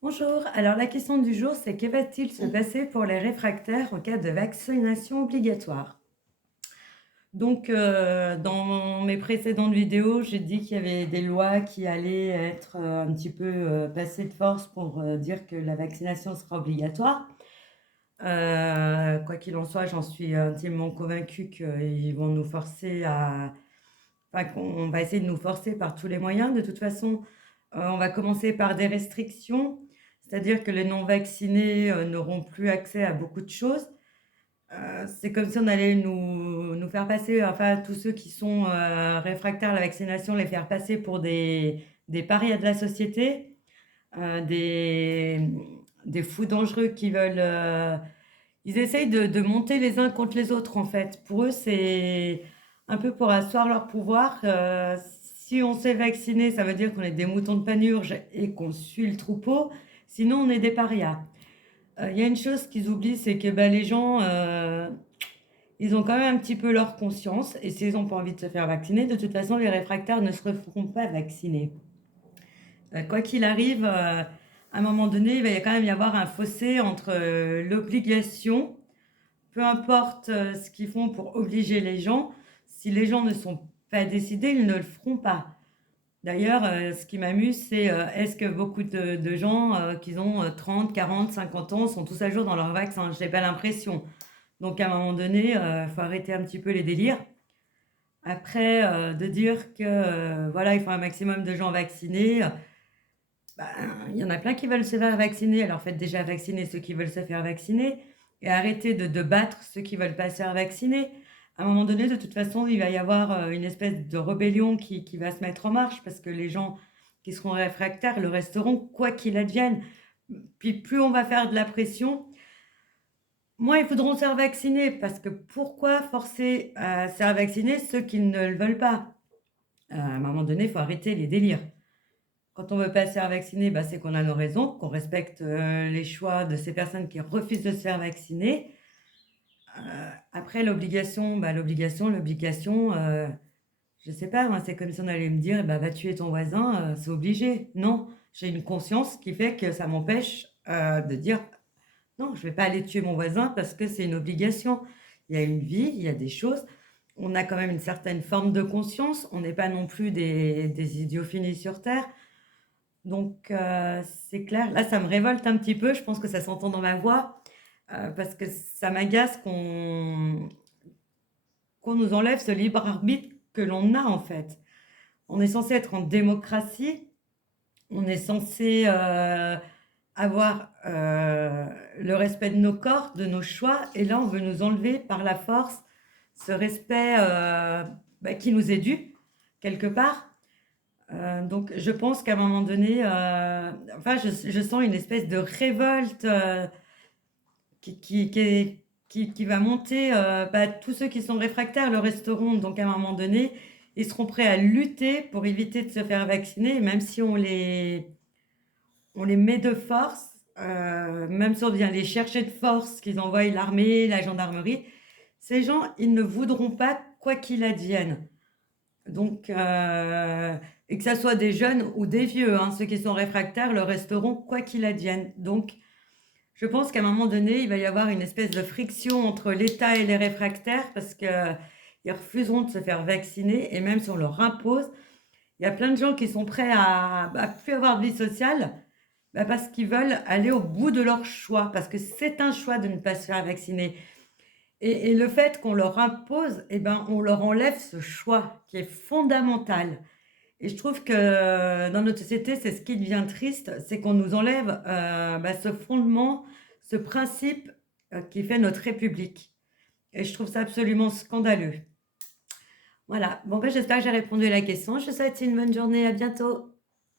Bonjour, alors la question du jour, c'est que va-t-il se passer pour les réfractaires en cas de vaccination obligatoire? Donc, dans mes précédentes vidéos, j'ai dit qu'il y avait des lois qui allaient être un petit peu passées de force pour dire que la vaccination sera obligatoire. Quoi qu'il en soit, j'en suis intimement convaincue qu'ils vont nous forcer enfin, qu'on va essayer de nous forcer par tous les moyens. De toute façon, on va commencer par des restrictions, c'est-à-dire que les non vaccinés, n'auront plus accès à beaucoup de choses. C'est comme si on allait nous faire passer, enfin tous ceux qui sont, réfractaires à la vaccination, les faire passer pour des parias de la société, des fous dangereux qui veulent, ils essayent de monter les uns contre les autres, en fait. Pour eux, c'est un peu pour asseoir leur pouvoir. Si on s'est vacciné, ça veut dire qu'on est des moutons de Panurge et qu'on suit le troupeau. Sinon, on est des parias. Il y a une chose qu'ils oublient, c'est que, bah, les gens, ils ont quand même un petit peu leur conscience et s'ils ont pas envie de se faire vacciner, de toute façon, les réfractaires ne se feront pas vacciner. Quoi qu'il arrive, à un moment donné, il va quand même y avoir un fossé entre, l'obligation, peu importe, ce qu'ils font pour obliger les gens, si les gens ne sont pas décidés, ils ne le feront pas. D'ailleurs, ce qui m'amuse, c'est, est-ce que beaucoup de gens, qui ont, 30, 40, 50 ans sont tous à jour dans leur vaccin? J'ai pas l'impression. Donc à un moment donné, faut arrêter un petit peu les délires. Après, de dire que, voilà, il faut un maximum de gens vaccinés, ben, il y en a plein qui veulent se faire vacciner. Alors faites déjà vacciner ceux qui veulent se faire vacciner et arrêtez de battre ceux qui veulent pas se faire vacciner. À un moment donné, de toute façon, il va y avoir, une espèce de rébellion qui va se mettre en marche parce que les gens qui seront réfractaires le resteront quoi qu'il advienne. Puis plus on va faire de la pression, moins ils voudront se faire vacciner parce que pourquoi forcer à se faire vacciner ceux qui ne le veulent pas? À un moment donné, il faut arrêter les délires. Quand on veut pas se faire vacciner, bah, c'est qu'on a nos raisons, qu'on respecte, les choix de ces personnes qui refusent de se faire vacciner. Heu, Après l'obligation, bah, l'obligation, je sais pas moi, c'est comme si on allait me dire: «Bah, va tuer ton voisin, c'est obligé». Non, j'ai une conscience qui fait que ça m'empêche, de dire: «Non, je vais pas aller tuer mon voisin parce que c'est une obligation». Il y a une vie, il y a des choses. On a quand même une certaine forme de conscience. On n'est pas non plus des idiots finis sur terre. Donc c'est clair. Là, ça me révolte un petit peu. Je pense que ça s'entend dans ma voix, parce que ça m'agace qu'on nous enlève ce libre arbitre que l'on a, en fait. On est censé être en démocratie, on est censé, avoir, le respect de nos corps, de nos choix et là, on veut nous enlever par la force ce respect, bah, qui nous est dû, quelque part. Donc je pense qu'à un moment donné, enfin je sens une espèce de révolte, qui va monter, bah, tous ceux qui sont réfractaires le resteront, donc à un moment donné, ils seront prêts à lutter pour éviter de se faire vacciner, même si on les met de force, même si on vient les chercher de force, qu'ils envoient l'armée, la gendarmerie, ces gens, ils ne voudront pas quoi qu'il advienne. Donc et que ça soit des jeunes ou des vieux, hein, ceux qui sont réfractaires le resteront quoi qu'il advienne. Donc je pense qu'à un moment donné, il va y avoir une espèce de friction entre l'État et les réfractaires parce qu'ils refuseront de se faire vacciner et même si on leur impose, il y a plein de gens qui sont prêts à plus avoir de vie sociale, bah, parce qu'ils veulent aller au bout de leur choix, parce que c'est un choix de ne pas se faire vacciner et le fait qu'on leur impose et ben, on leur enlève ce choix qui est fondamental et je trouve que dans notre société, c'est ce qui devient triste, c'est qu'on nous enlève, bah, ce fondement, ce principe, qui fait notre république et je trouve ça absolument scandaleux. Voilà, bon, ben, j'espère que j'ai répondu à la question. Je vous souhaite une bonne journée, à bientôt.